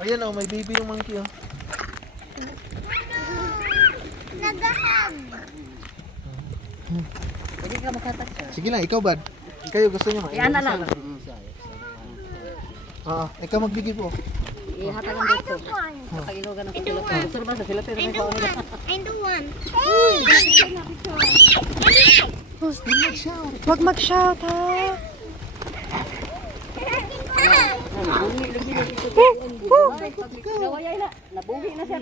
Ayan oh, may baby yung monkey oh. Nagahag. Hindi ka makatouch. Sige lang, ikaw bad. Kayo gusto niyo Yan na lang. Oo, ikaw magbigay po. Ihatag ang dito. Pag-ilogan ng Pilipino. Gusto ba sa Pilipino? I do one. I do one. Huwag mag-shout, ha? Nawayay na. Nabuhi na siya.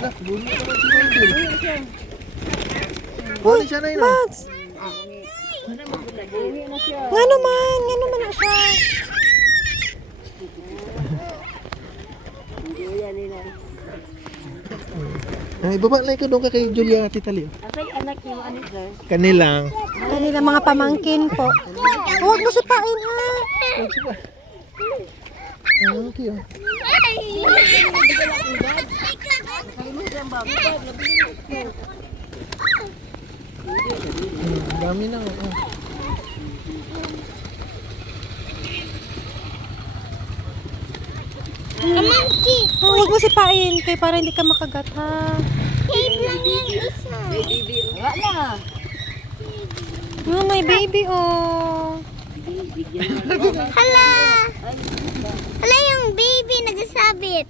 Lah, bunyi naman si Wendell. Bunyi siya na yun oh. Max! Nabuhi na siya. Nga naman na siya. Hindi yan nila. Ay, baba lang ikaw doon ka kay Julia at Tita Leo. Asay anak yung anak sir. Kanilang. Kanila mga pamangkin po. Huwag mo sipain, ha? Okay oh. Dami na oh. Monkey. Oh, huwag mo sipain, kay para hindi ka makagat, ha? Cave lang yung isa. May bibi. Wala na. Oh, may baby, oh. Hala. Hala yung baby nagsasabit.